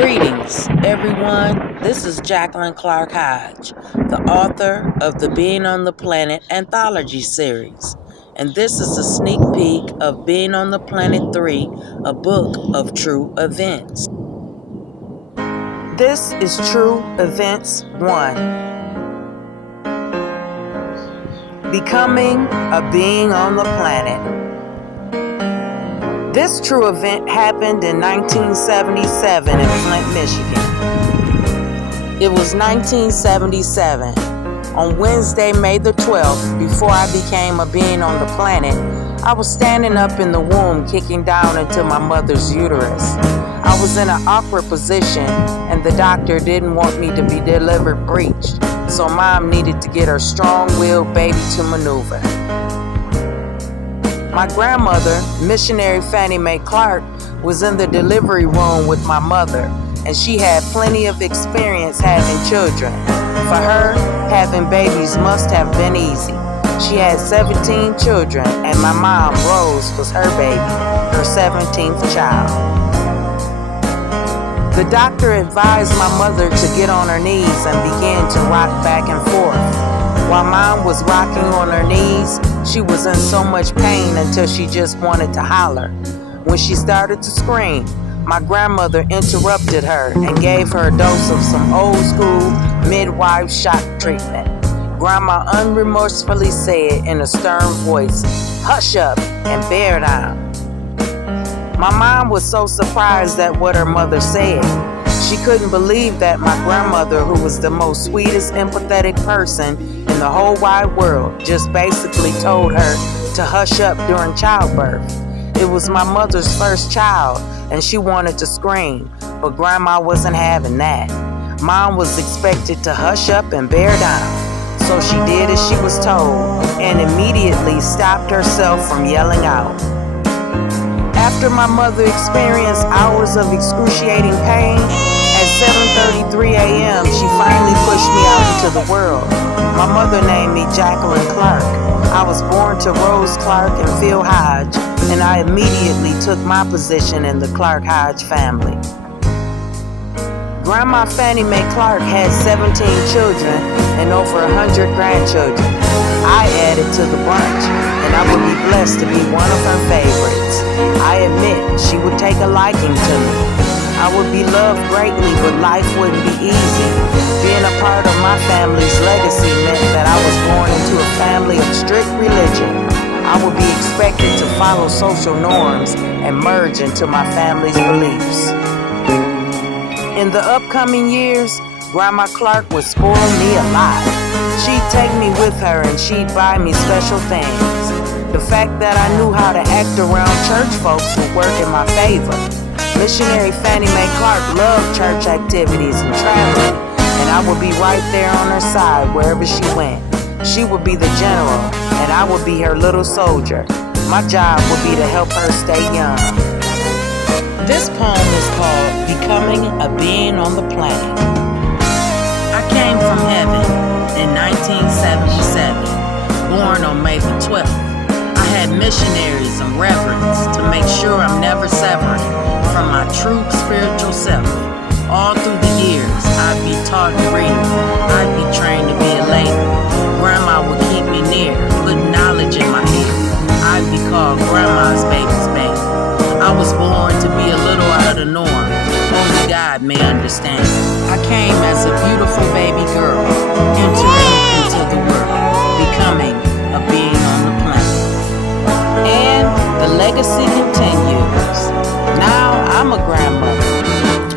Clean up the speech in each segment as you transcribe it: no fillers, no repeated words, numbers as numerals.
Greetings, everyone. This is Jacqueline Clark Hodge, the author of the Being on the Planet anthology series. And this is a sneak peek of Being on the Planet 3, a book of true events. This is True Events 1. Becoming a Being on the Planet. This true event happened in 1977 in Flint, Michigan. It was 1977. On Wednesday, May the 12th, before I became a being on the planet, I was standing up in the womb, kicking down into my mother's uterus. I was in an awkward position, and the doctor didn't want me to be delivered breeched, so Mom needed to get her strong-willed baby to maneuver. My grandmother, missionary Fannie Mae Clark, was in the delivery room with my mother, and she had plenty of experience having children. For her, having babies must have been easy. She had 17 children, and my mom, Rose, was her baby, her 17th child. The doctor advised my mother to get on her knees and began to rock back and forth. While Mom was rocking on her knees, she was in so much pain until she just wanted to holler. When she started to scream, my grandmother interrupted her and gave her a dose of some old school midwife shock treatment. Grandma unremorsefully said in a stern voice, "Hush up and bear down." My mom was so surprised at what her mother said. She couldn't believe that my grandmother, who was the most sweetest, empathetic person in the whole wide world, just basically told her to hush up during childbirth. It was my mother's first child, and she wanted to scream, but Grandma wasn't having that. Mom was expected to hush up and bear down, so she did as she was told, and immediately stopped herself from yelling out. After my mother experienced hours of excruciating pain, at 7:33 a.m., she finally pushed me out into the world. My mother named me Jacqueline Clark. I was born to Rose Clark and Phil Hodge, and I immediately took my position in the Clark Hodge family. Grandma Fannie Mae Clark had 17 children and over 100 grandchildren. I added to the bunch, and I would be blessed to be one of her favorites. I admit she would take a liking to me. I would be loved greatly, but life wouldn't be easy. Being a part of my family's legacy meant that I was born into a family of strict religion. I would be expected to follow social norms and merge into my family's beliefs. In the upcoming years, Grandma Clark would spoil me a lot. She'd take me with her and she'd buy me special things. The fact that I knew how to act around church folks would work in my favor. Missionary Fannie Mae Clark loved church activities and traveling, and I would be right there on her side wherever she went. She would be the general, and I would be her little soldier. My job would be to help her stay young. This poem is called Becoming a Being on the Planet. I came from heaven in 1977, born on May the 12th. I had missionaries and reverends to make sure I'm never severing from my true spiritual self. All through the years, I'd be taught to read, I'd be trained to be a lady. Grandma would keep me near, putting knowledge in my ear. I'd be called Grandma's baby's baby. I was born to be a little out of the norm. Only God may understand. I came as a beautiful baby girl, entering into the world, becoming a being on the planet. And the legacy continues. Now I'm a grandmother.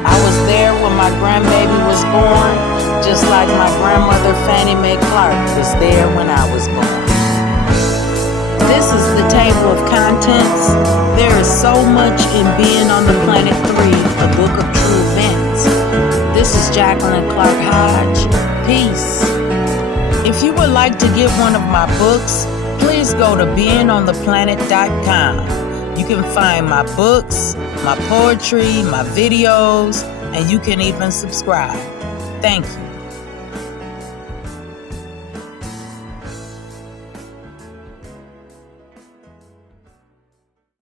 I was there when my grandbaby was born, just like my grandmother Fannie Mae Clark was there when I was born. This is the table of contents. There is so much in Being on the Planet 3, a book of true events. This is Jacqueline Clark Hodge. Peace. If you would like to get one of my books, please go to beingontheplanet.com. You can find my books, my poetry, my videos, and you can even subscribe. Thank you.